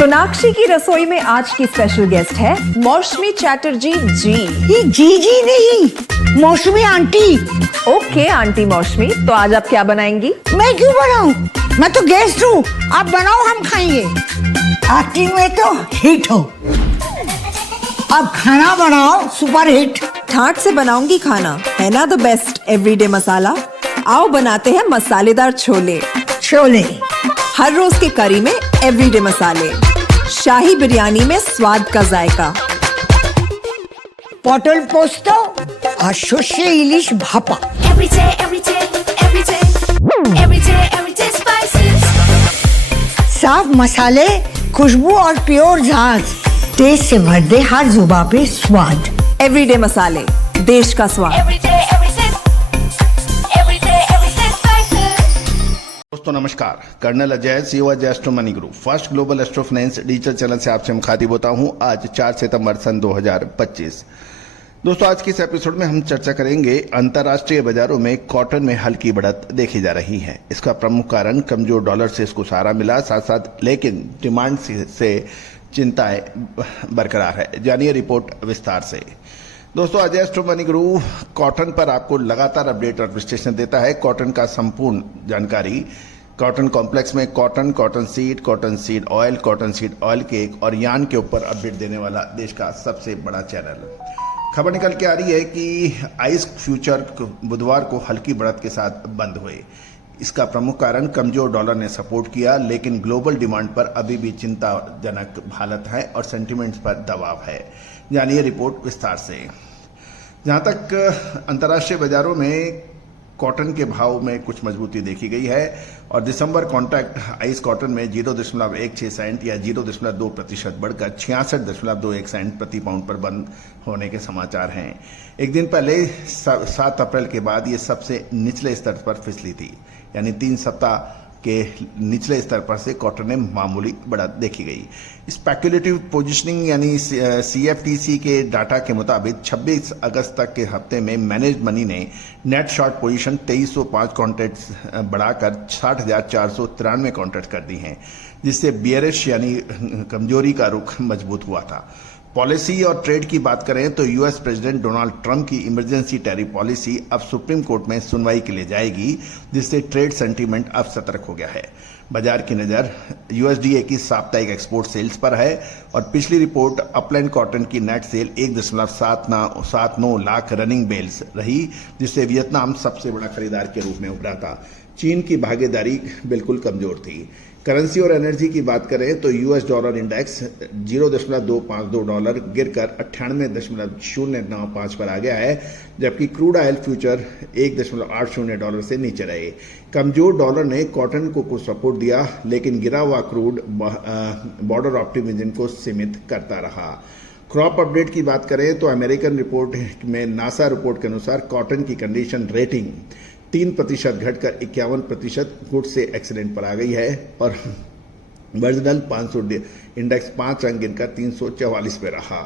सोनाक्षी की रसोई में आज की स्पेशल गेस्ट है मौसमी चैटर्जी जी। ये जी नहीं, मौसमी आंटी। ओके आंटी मौसमी, तो आज आप क्या बनाएंगी? मैं क्यों बनाऊं? मैं तो गेस्ट हूँ, आप बनाओ हम खाएंगे। एक्टिंग में तो हिट हो, अब खाना बनाओ सुपर हिट। ठाट से बनाऊंगी खाना, है ना द बेस्ट एवरीडे मसाला। आओ बनाते हैं मसालेदार छोले। छोले हर रोज के करी में एवरीडे मसाले, शाही बिरयानी में स्वाद का जायका। পটল পোস্ত আর সর্ষে ইলিশ ভাপা। साफ मसाले, खुशबू और प्योर झांझ, टेस्ट से भर दे हर जुबान पे स्वाद। एवरीडे मसाले, देश का स्वाद। दोस्तों नमस्कार, colonel Ajay CO astro money group first global astro finance digital channel से आपसे मुखातिब होता हूं। आज 4 सितंबर सन 2025। दोस्तों आज की इस एपिसोड में हम चर्चा करेंगे अंतर्राष्ट्रीय बाजारों में कॉटन में हल्की बढ़त देखी जा रही है। इसका प्रमुख कारण कमजोर डॉलर से इसको सहारा मिला, साथ साथ लेकिन डिमांड से चिंताएं बरकरार है। जानिए रिपोर्ट विस्तार से। दोस्तों Ajay astro money group cotton पर आपको लगातार अपडेट और विश्लेषण देता है। कॉटन का संपूर्ण जानकारी कॉटन कॉम्प्लेक्स में cotton seed oil, cotton seed oil cake और यान के ऊपर अपडेट देने वाला देश का सबसे बड़ा चैनल। खबर निकल के आ रही है कि आइस फ्यूचर बुधवार को हल्की बढ़त के साथ बंद हुए। इसका प्रमुख कारण कमजोर डॉलर ने सपोर्ट किया, लेकिन ग्लोबल डिमांड पर अभी भी चिंताजनक हालत है और सेंटिमेंट्स पर दबाव है। जानिए रिपोर्ट विस्तार से। जहां तक अंतर्राष्ट्रीय बाजारों में कॉटन के भाव में कुछ मजबूती देखी गई है और दिसंबर कॉन्ट्रैक्ट आइस कॉटन में 0.16 सेंट या 0.2% बढ़कर 66.21 सेंट प्रति पाउंड पर बंद होने के समाचार हैं। एक दिन पहले 7 अप्रैल के बाद ये सबसे निचले स्तर पर फिसली थी, यानी 3 सप्ताह के निचले स्तर पर से कॉटन में मामूली बढ़त देखी गई। स्पेकुलेटिव पोजीशनिंग यानी CFTC के डाटा के मुताबिक 26 अगस्त तक के हफ्ते में मैनेज मनी ने नेट शॉर्ट पोजीशन 2305 कॉन्ट्रैक्ट्स बढ़ाकर 60,493 कॉन्ट्रैक्ट कर दी हैं, जिससे बियरिश यानी कमजोरी का रुख मजबूत हुआ था। पॉलिसी और ट्रेड की बात करें तो यूएस प्रेसिडेंट डोनाल्ड ट्रंप की इमरजेंसी टैरिफ पॉलिसी अब सुप्रीम कोर्ट में सुनवाई के लिए जाएगी, जिससे ट्रेड सेंटीमेंट अब सतर्क हो गया है। बाजार की नज़र USDA की साप्ताहिक एक्सपोर्ट सेल्स पर है और पिछली रिपोर्ट अपलैंड कॉटन की net sale 1.79 lakh running bales रही, जिससे वियतनाम सबसे बड़ा खरीदार के रूप में उभरा था। चीन की भागीदारी बिल्कुल कमजोर थी। करेंसी और एनर्जी की बात करें तो यूएस डॉलर इंडेक्स 0.252 डॉलर गिरकर 98.095 पर आ गया है, जबकि क्रूड ऑयल फ्यूचर 1.80 डॉलर से नीचे रहे। कमजोर डॉलर ने कॉटन को कुछ सपोर्ट दिया, लेकिन गिरा हुआ क्रूड बॉर्डर ऑप्टिमिज्म को सीमित करता रहा। क्रॉप अपडेट की बात करें तो अमेरिकन रिपोर्ट में नासा रिपोर्ट के अनुसार कॉटन की कंडीशन रेटिंग 3% घटकर 51% गुड से एक्सीलेंट पर आ गई है और वर्जनल 500 इंडेक्स 5 अंक गिनकर 344 पे रहा।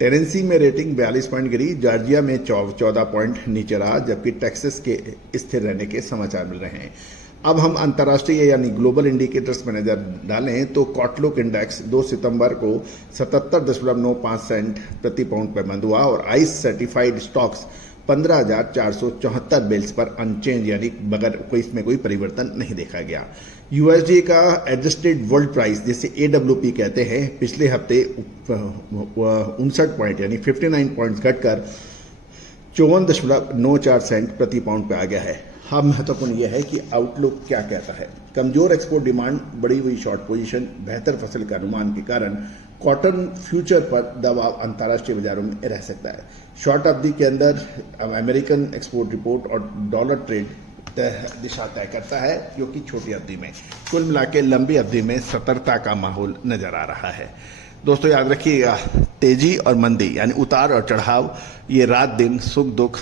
टेनेसी में रेटिंग 42 पॉइंट गिरी, जॉर्जिया में 14 पॉइंट नीचे रहा, जबकि टेक्सास के स्थिर रहने के समाचार मिल रहे हैं। अब हम अंतर्राष्ट्रीय यानी ग्लोबल इंडिकेटर्स पर नजर डालें तो कॉटलुक इंडेक्स 2 सितंबर को 77.95 सेंट प्रति पाउंड पर बंद हुआ और आइस सर्टिफाइड स्टॉक्स 15,474 बेल्स पर अनचेंज, यानी बगैर इसमें कोई परिवर्तन नहीं देखा गया। USD का एडजस्टेड वर्ल्ड प्राइस जिसे AWP कहते हैं पिछले हफ्ते 59 पॉइंट यानी 59 पॉइंट्स घटकर 54.94 सेंट प्रति पाउंड पर आ गया है। अब महत्वपूर्ण यह है कि आउटलुक क्या कहता है। कमजोर एक्सपोर्ट डिमांड, बढ़ी हुई शॉर्ट पोजीशन, बेहतर फसल का अनुमान के कारण कॉटन फ्यूचर पर दबाव अंतर्राष्ट्रीय बाजारों में रह सकता है। शॉर्ट अवधि के अंदर अमेरिकन एक्सपोर्ट रिपोर्ट और डॉलर ट्रेड दिशा तय करता है, जो कि छोटी अवधि में। कुल मिला के लंबी अवधि में सतर्कता का माहौल नजर आ रहा है। दोस्तों याद रखिएगा, तेजी और मंदी यानी उतार और चढ़ाव, ये रात दिन, सुख दुख,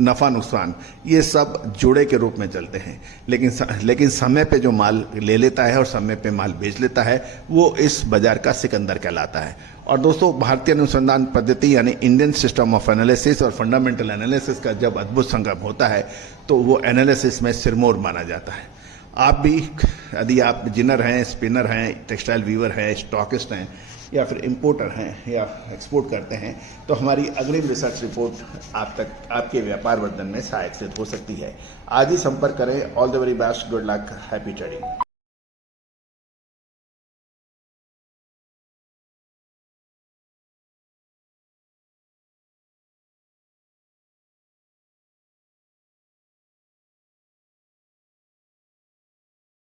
नफा नुकसान, ये सब जोड़े के रूप में चलते हैं, लेकिन समय पे जो माल ले लेता है और समय पे माल बेच लेता है, वो इस बाजार का सिकंदर कहलाता है। और दोस्तों भारतीय अनुसंधान पद्धति यानी इंडियन सिस्टम ऑफ एनालिसिस और फंडामेंटल एनालिसिस का जब अद्भुत संगम होता है तो वो एनालिसिस में सिरमौर माना जाता है। आप भी, यदि आप जिनर हैं, स्पिनर हैं, टेक्सटाइल वीवर हैं, स्टॉकिस्ट हैं या फिर इंपोर्टर हैं या एक्सपोर्ट करते हैं, तो हमारी अग्रिम रिसर्च रिपोर्ट आप तक आपके व्यापार वर्धन में सहायक सिद्ध हो सकती है। आज ही संपर्क करें। All the very best, good luck, happy trading.